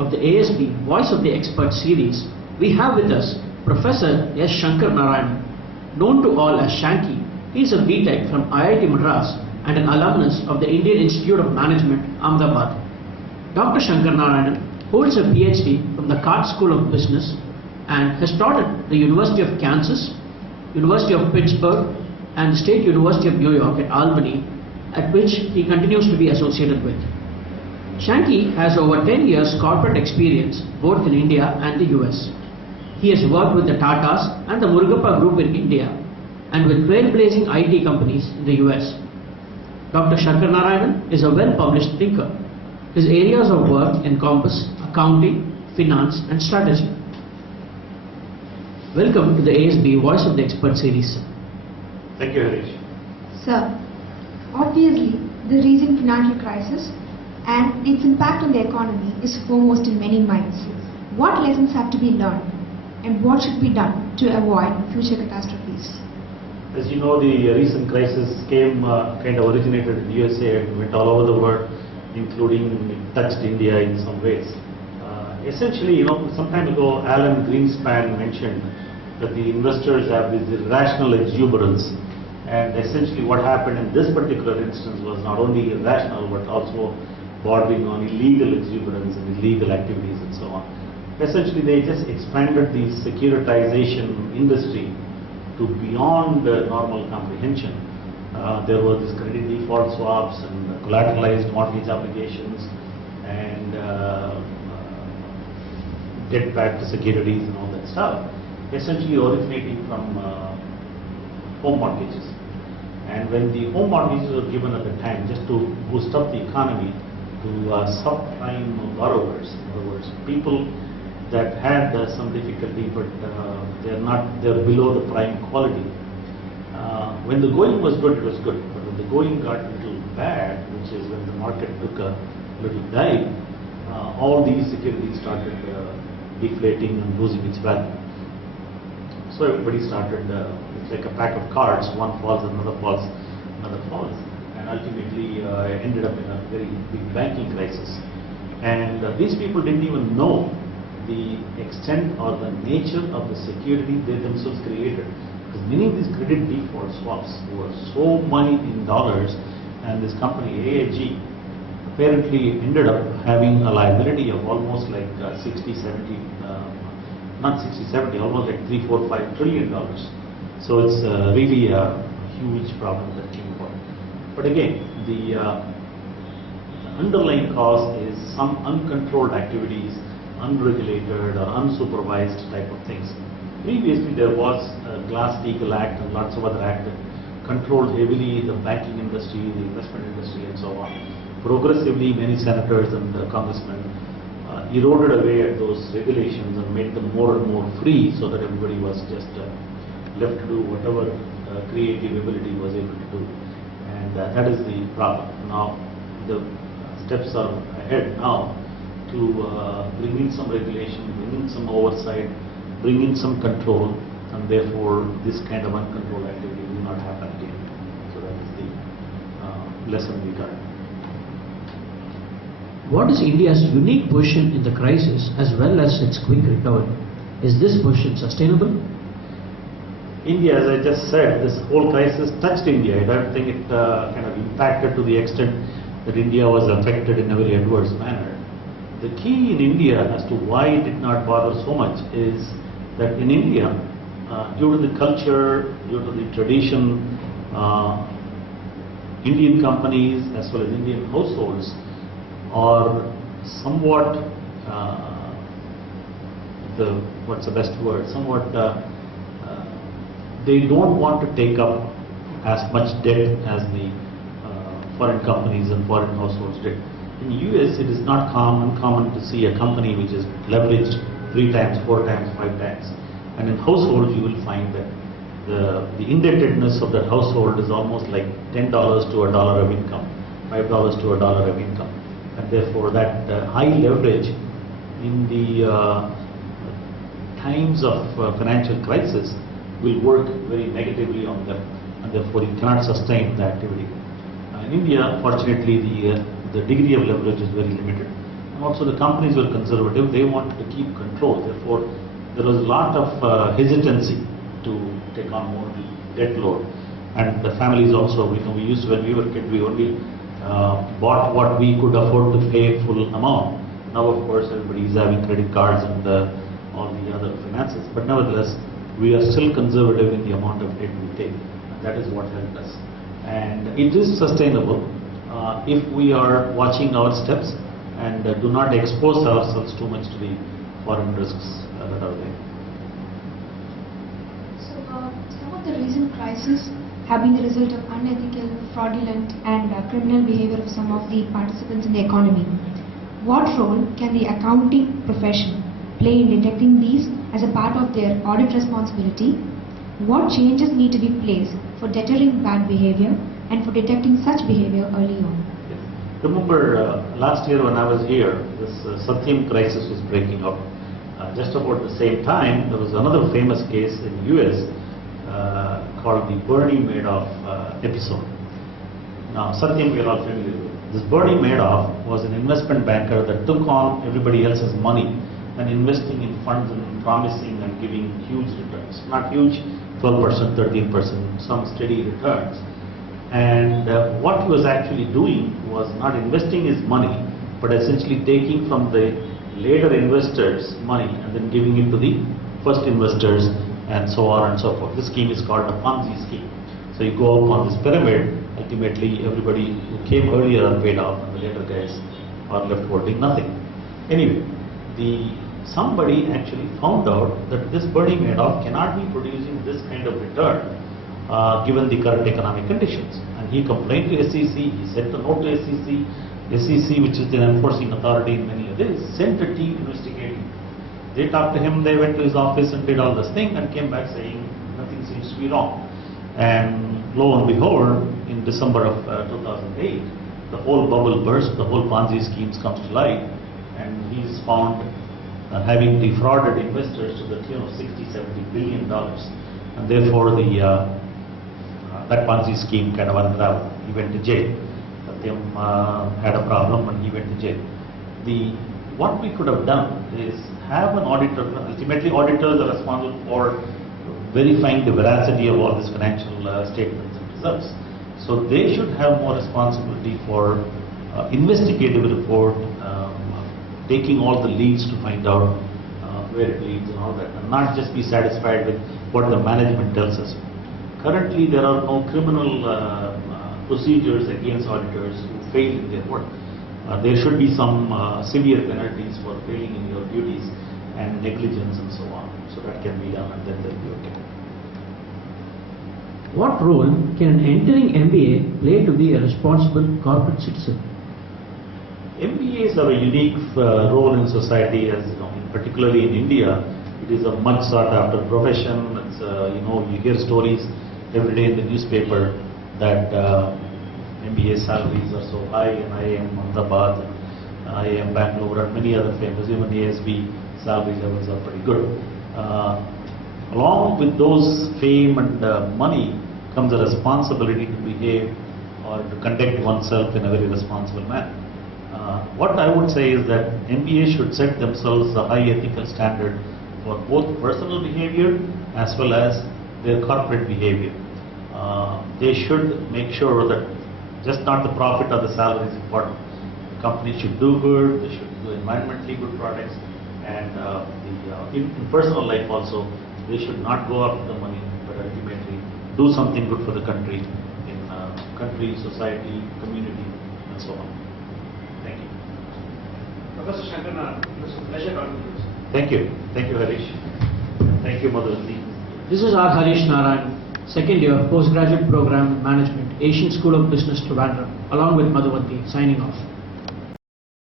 of the ASB Voice of the Expert series, we have with us Professor S Sankaranarayanan, known to all as Shanky. He is a BTech from IIT Madras and an alumnus of the Indian Institute of Management, Ahmedabad. Dr. Sankaranarayanan holds a PhD from the Card School of Business and has taught at the University of Kansas, University of Pittsburgh, and the State University of New York at Albany, at which he continues to be associated with. Shanky has over 10 years corporate experience both in India and the US. He has worked with the Tatas and the Murugappa Group in India and with trailblazing IT companies in the US. Dr. Sankaranarayanan is a well-published thinker. His areas of work encompass accounting, finance, and strategy. Welcome to the ASB Voice of the Expert series. Thank you, Hareesh. Sir, obviously the recent financial crisis and its impact on the economy is foremost in many minds. What lessons have to be learned and what should be done to avoid future catastrophes? As you know, the recent crisis originated in the USA and went all over the world, including it touched India in some ways. Essentially, some time ago, Alan Greenspan mentioned that the investors have this irrational exuberance, and essentially what happened in this particular instance was not only irrational but also bordering on illegal exuberance and illegal activities and so on. Essentially, they just expanded the securitization industry to beyond normal comprehension. There were these credit default swaps and collateralized mortgage obligations and debt-backed securities and all that stuff, essentially originating from home mortgages. And when the home mortgages were given at the time just to boost up the economy to subprime borrowers, in other words, people that had some difficulty but they're below the prime quality. When the going was good, it was good, but when the going got a little bad, which is when the market took a little dive, all these securities started deflating and losing its value. So everybody started, it's like a pack of cards, one falls, another falls, another falls, and ultimately ended up in a very big banking crisis. And these people didn't even know the extent or the nature of the security they themselves created. Because many of these credit default swaps were so money in dollars, and this company AIG apparently ended up having a liability of almost like 60, 70, not 60, 70, almost like 3, 4, 5 trillion dollars. So it's really a huge problem that came about. But again, the underlying cause is some uncontrolled activities, unregulated or unsupervised type of things. Previously, there was a Glass-Steagall Act and lots of other acts that controlled heavily the banking industry, the investment industry, and so on. Progressively, many senators and congressmen eroded away at those regulations and made them more and more free, so that everybody was just left to do whatever creative ability was able to do. And that is the problem. Now, the steps are ahead now to bring in some regulation, bring in some oversight, bring in some control, and therefore this kind of uncontrolled activity will not happen again. So that is the lesson we got. What is India's unique position in the crisis as well as its quick recovery? Is this position sustainable? India, as I just said, this whole crisis touched India. I don't think it kind of impacted to the extent that India was affected in a very adverse manner. The key in India as to why it did not bother so much is that in India, due to the culture, due to the tradition, Indian companies as well as Indian households are somewhat, they don't want to take up as much debt as the foreign companies and foreign households did. In the US, it is not uncommon to see a company which is leveraged 3 times, 4 times, 5 times. And in households, you will find that the indebtedness of that household is almost like $10 to $1 of income, $5 to $1 of income. And therefore, that high leverage in the times of financial crisis will work very negatively on them, and therefore you cannot sustain the activity. In India, fortunately, the degree of leverage is very limited. also the companies were conservative. They wanted to keep control. Therefore, there was a lot of hesitancy to take on more debt load. And the families also, we used to, when we were kids, we only bought what we could afford to pay full amount. Now, of course, everybody is having credit cards and all the other finances. But nevertheless, we are still conservative in the amount of debt we take. And that is what helped us. And it is sustainable if we are watching our steps and do not expose ourselves too much to the foreign risks that are there. So, some of the recent crises have been the result of unethical, fraudulent and criminal behavior of some of the participants in the economy. What role can the accounting profession play in detecting these as a part of their audit responsibility? What changes need to be placed for deterring bad behavior and for detecting such behavior early on? Remember last year when I was here, this Satyam crisis was breaking up. Just about the same time, there was another famous case in the US called the Bernie Madoff episode. Now, Satyam, we are all familiar with. This Bernie Madoff was an investment banker that took on everybody else's money and investing in funds and promising and giving huge returns. Not huge, 12%, 13%, some steady returns. And what he was actually doing was not investing his money, but essentially taking from the later investors' money and then giving it to the first investors and so on and so forth. This scheme is called a Ponzi scheme. So you go up on this pyramid, ultimately everybody who came earlier are paid off and the later guys are left holding nothing. Anyway, somebody actually found out that this Bernie Madoff cannot be producing this kind of return given the current economic conditions. And he complained to SEC, he sent a note to SEC, which is the enforcing authority in many others, sent a team investigating. They talked to him, they went to his office and did all this thing and came back saying nothing seems to be wrong. And lo and behold, in December of 2008, the whole bubble burst, the whole Ponzi schemes comes to light, and he's found having defrauded investors to the tune of $60–70 billion. And therefore, that Ponzi scheme kind of unraveled. He went to jail. Satyam had a problem and he went to jail. What we could have done is have an auditor. Ultimately, auditors are responsible for verifying the veracity of all these financial statements and results. So they should have more responsibility for investigative report, taking all the leads to find out where it leads and all that, and not just be satisfied with what the management tells us. Currently, there are no criminal procedures against auditors who fail in their work. There should be some severe penalties for failing in your duties and negligence and so on. So that can be done and then they'll be okay. What role can an entering MBA play to be a responsible corporate citizen? MBAs have a unique role in society, as you know, particularly in India. It is a much sought after profession. It's, you hear stories every day in the newspaper that MBA salaries are so high, and IIM Ahmedabad, IIM Bangalore, and many other famous, even ASB salary levels are pretty good. Along with those fame and money comes a responsibility to behave or to conduct oneself in a very responsible manner. What I would say is that MBAs should set themselves a high ethical standard for both personal behavior as well as their corporate behavior. They should make sure that just not the profit or the salary is important. The company should do good, they should do environmentally good products, and in personal life also, they should not go after the money, but ultimately do something good for the country, in country, society, community, and so on. Thank you. Professor Sankaranarayanan, it was a pleasure talking to you. Thank you. Thank you, Hareesh. Thank you, Madhuvanthy. This is R. Hareesh Narayanan, second year postgraduate program in management, Asian School of Business, Trivandrum, along with Madhuvanthy, signing off.